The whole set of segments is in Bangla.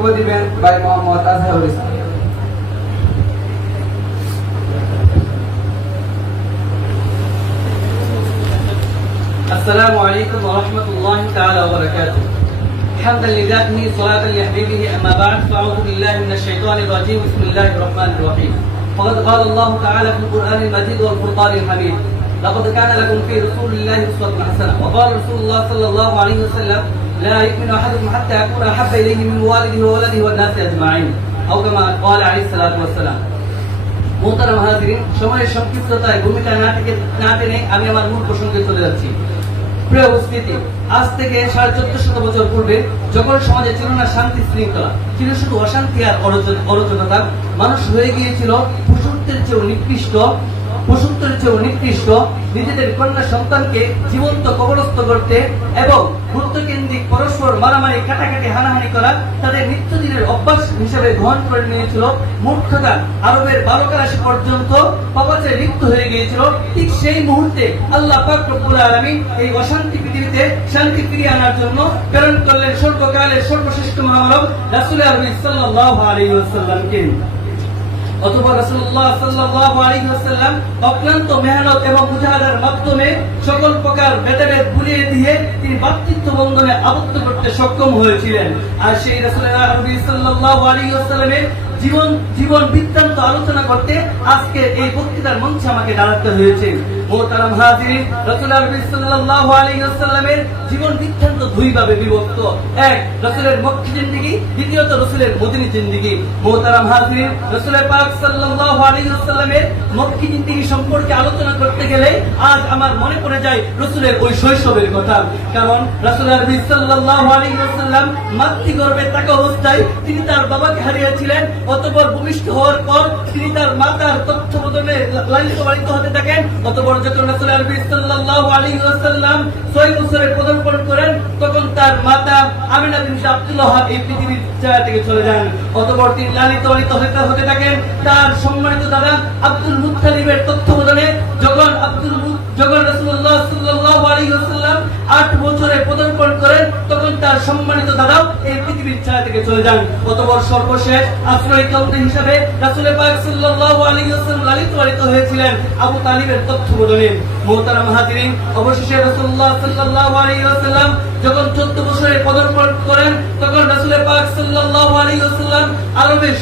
বক্তব্য দিবেন ভাই মোহাম্মদ আজহারুল ইসলাম। السلام عليكم ورحمة الله تعالى وبركاته. حمدا لذاته صلاة لحبيبه أما بعد فأعوذ بالله من الشيطان الرجيم بسم الله الرحمن الرحيم. فقد قال الله تعالى في القرآن المجيد والفرقان الحميد لقد كان لكم في رسول الله أسوة حسنة وقال رسول الله صلى الله عليه وسلم لا يؤمن أحدكم حتى يكون أحب إليه من والده وولده والناس أجمعين أو كما قال عليه الصلاة والسلام. মোহতারাম হাজিরিন, সময়ের সংক্ষিপ্ততায় ভূমিকা না টেনে আমি আমার মূল প্রসঙ্গে চলে যাচ্ছি। প্রিয় উপস্থিতি, আজ থেকে 1450 বছর পূর্বে যখন সমাজে ছিল না শান্তি শৃঙ্খলা, ছিল শুধু অশান্তি আর অরাজকতা, মানুষ হয়ে গিয়েছিল পশুত্বের চেয়েও নিকৃষ্ট, নিজেদের কন্যা সন্তানকে জীবন্ত কবরস্থ করতে এবং ভূতকেন্দ্রিক পরস্পর মারামারি, কাটাকাটি, হানাহানি করা তাদের নিত্যদিনের অভ্যাস হিসেবে গ্রহণ করে নিয়েছিল। মূর্খতা আরবের বালকারাশি পর্যন্ত পাপাচারে লিপ্ত হয়ে গিয়েছিল। ঠিক সেই মুহূর্তে আল্লাহ পাক রব্বুল আলামিন এই অশান্তি পৃথিবীতে শান্তি ফিরিয়ে আনার জন্য প্রেরণ করলেন সর্বকালের সর্বশ্রেষ্ঠ মহামানব রাসূল আরবি সাল্লাল্লাহু আলাইহি ওয়াসাল্লামকে। অথবা রাসূলুল্লাহ সাল্লাল্লাহু আলাইহি ওয়াসাল্লাম অক্লান্ত মেহনত এবং মুজাহাদার মাধ্যমে সকল প্রকার ভেদাভেদ ভুলিয়ে দিয়ে তিনি ভ্রাতৃত্ব বন্ধনে আবদ্ধ করতে সক্ষম হয়েছিলেন। আর সেই রাসূলুল্লাহ সাল্লাল্লাহু আলাইহি ওয়াসাল্লামের জীবন বৃত্তান্ত আলোচনা করতে আজকে এই বক্তৃতার মঞ্চে আমাকে দাঁড়াতে হয়েছে। মোহতারাম হাজিরিন, রাসূলুল্লাহ সাল্লাল্লাহু আলাইহি ওয়াসাল্লামের জীবন বৃত্তান্ত দুই ভাবে বিভক্ত। এক, রাসূলের মক্কি জিন্দেগি, দ্বিতীয়ত রাসূলের মদিনী জিন্দেগি। মোহতারাম হাজিরিন, রাসূল পাক সাল্লাল্লাহু আলাইহি ওয়াসাল্লামের মক্কি জিন্দেগি সম্পর্কে আলোচনা করতে গেলে আজ আমার মনে পড়ে যায় রাসূলের ওই শৈশবের কথা। কারণ রাসূলুল্লাহ সাল্লাল্লাহু আলাইহি ওয়াসাল্লাম মাতৃগর্ভে থাকা অবস্থায় তিনি তার বাবাকে হারিয়েছিলেন। অতঃপর ভূমিষ্ঠ হওয়ার পর তিনি তার মাতার তত্ত্বাবধানে লালিত পালিত হতে থাকেন। অতঃপর যখন রাসূলুল্লাহ সাল্লাল্লাহু আলাইহি ওয়াসাল্লাম 6 বছরে পদার্পণ করেন, তখন তার মাতা আমিনা বিনতে আব্দুল্লাহ এই পৃথিবীর জায়গা থেকে চলে যান। অতঃপর তিনি লালিত পালিত হতে থাকেন তার সম্মানিত দাদা আব্দুল মুত্তালিবের তত্ত্বাবধানে। যখন রাসূলুল্লাহ সাল্লাল্লাহু আলাইহি ওয়াসাল্লাম 8 বছরে পদার্পণ করেন, তখন তার সম্মানিত দাদাও এই পৃথিবীর ছায়া থেকে চলে যান। অতঃপর সর্বশেষ আশ্রয়কেন্দ্র হিসেবে রাসূল পাক সাল্লাল্লাহু আলাইহি ওয়াসাল্লাম লালিত পালিত হয়েছিলেন আবু তালিবের তত্ত্বাবধানে। মোহতারাম হাজিরিন, অবশেষে রাসূলুল্লাহ সাল্লাল্লাহু আলাইহি ওয়াসাল্লাম যখন 14 বছরে পদার্পণ করেন, তখন রাসূল পাক সাল্লাল্লাহু আলাইহি ওয়াসাল্লাম আরবের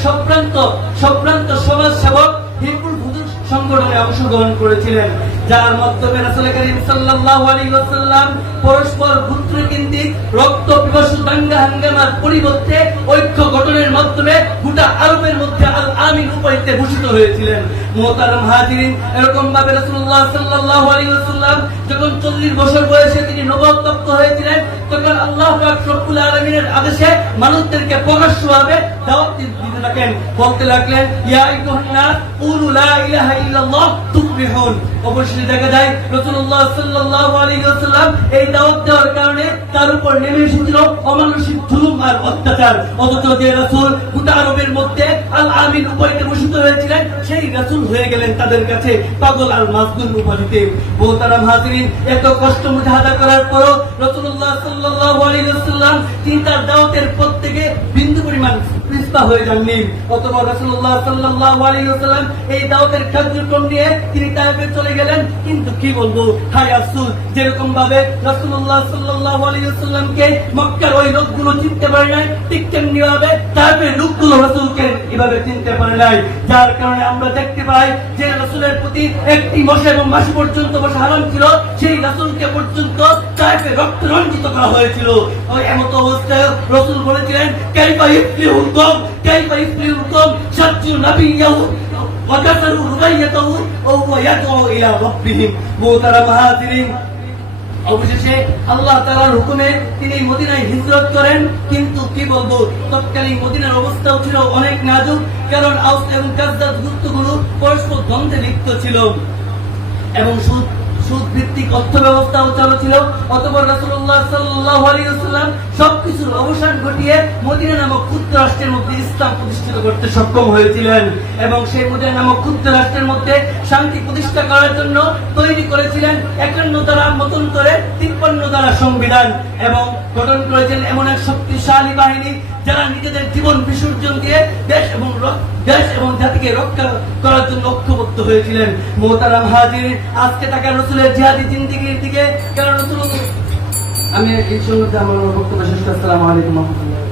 সপ্রান্ত সমাজ সেবক হিজবুল হুজুর সংগঠনে অংশগ্রহণ করেছিলেন, যার মাধ্যমে রাসূল করিম সাল্লাল্লাহু আলাইহি ওয়াসাল্লাম পরস্পর গোত্রকেন্দ্রিক রক্ত পিপাসু দাঙ্গা হাঙ্গামার পরিবর্তে ঐক্য গঠনের মাধ্যমে গোটা আরবের মধ্যে আল আমিন উপাধিতে ভূষিত হয়েছিলেন। মুহতারাম হাজিরিন, এরকম ভাবে রাসূলুল্লাহ সাল্লাল্লাহু আলাইহি ওয়াসাল্লাম যখন 40 বছর বয়সে তিনি নবুয়ত হয়েছিলেন, তখন আল্লাহ পাক রব্বুল আলামিনের আদেশে মানুষদেরকে প্রকাশ্যভাবে দাওয়াত দিতে থাকেন, বলতে লাগলেন ইয়া আইয়ুহান নাস কুলু লা ইলাহা ইল্লাল্লাহ তুফলিহুন। অবশ্যই দেখা যায় রাসূলুল্লাহ সাল্লাল্লাহু আলাইহি ওয়াসাল্লাম এই দাওয়াত দেওয়ার কারণে তার উপর নেমে এসেছিল অমানুষিক জুলুম আর অত্যাচার। অথচ যে রাসূল গোটা আরবের মধ্যে আল আমিন উপাধিতে ভূষিত হয়েছিলেন, সেই রাসূল হয়ে গেলেন তাদের কাছে পাগল আর মাজলুম উপাধিতে। মোহতারাম হাজিরিন, এত কষ্ট মুজাহাদা করার পরও রাসূলুল্লাহ সাল্লাল্লাহু আলাইহি ওয়াসাল্লাম তিনি তার দাওয়াতের পথ থেকে বিন্দু পরিমাণ পিছপা হয়ে যাননি। অতঃপর রাসূলুল্লাহ সাল্লাল্লাহু আলাইহি ওয়াসাল্লাম এই দাওয়াতের কার্যক্রম নিয়ে তিনি তায়েফে চলে গেলেন। কিন্তু কি বলবো, হায় আফসোস, যেরকম ভাবে রাসূলুল্লাহ সাল্লাল্লাহু আলাইহি ওয়াসাল্লামকে মক্কার ওই লোকগুলো চিনতে পারে নাই, ঠিক তেমনি ভাবে তায়েফের লোকগুলো রাসূলকে এভাবে চিনতে পারে নাই। যার কারণে আমরা দেখতে পাই যে রাসূলের প্রতি একটি মশা এবং মাসি পর্যন্ত বসা হারাম ছিল, সেই রাসূলকে পর্যন্ত তায়েফে রক্ত রঞ্জিত করা হয়েছিল। ওই এমত অবস্থায় রাসূল বলেছিলেন কাইফা ইফলিহুল কওম কাইফা ইফলিহুল কওম শাজ্জু নাবিয়্যাহু ওয়া কাসারু রুবাইয়াতাহু ওয়া হুয়া ইয়াদউ ইলা রাব্বিহিম। মুহতারাম হাজিরিন, অবশেষে আল্লাহ তাআলার হুকুমে তিনি মদিনায় হিজরত করেন। কিন্তু কি বলবো, তৎকালীন মদিনার অবস্থাও ছিল অনেক নাজুক, কারণ আউস এবং খাজরাজ গোত্রগুলো পরস্পর দ্বন্দ্বে লিপ্ত ছিল এবং সুদ ভিত্তিক অর্থ ব্যবস্থাও চালু ছিল। অতঃপর রাসূলুল্লাহ সাল্লাল্লাহু আলাইহি ওয়াসাল্লাম সবকিছুর অবসান ঘটিয়ে মদিনা নামক ক্ষুদ্র রাষ্ট্রের মধ্যে ইসলাম প্রতিষ্ঠিত করতে সক্ষম হয়েছিলেন এবং সেই মদিনা নামক ক্ষুদ্র রাষ্ট্রের মধ্যে শান্তি প্রতিষ্ঠা করার জন্য তৈরি করেছিলেন 51 ধারা মতন করে 53 ধারা সংবিধান এবং গঠন করেছিলেন এমন এক শক্তিশালী বাহিনী যারা নিজেদের জীবন বিসর্জন দিয়ে দেশ এবং জাতিকে রক্ষা করার জন্য ঐক্যবদ্ধ হয়েছিলেন। মোহতারাম হাজির, আজকে তাকে রসুলের জিহাদি জিন্দেগির দিকে কারণ রসুল আমি এই সঙ্গে আমার বক্তব্য শেষ করছি। আসসালামু আলাইকুম ওয়া রাহমাতুল্লাহ।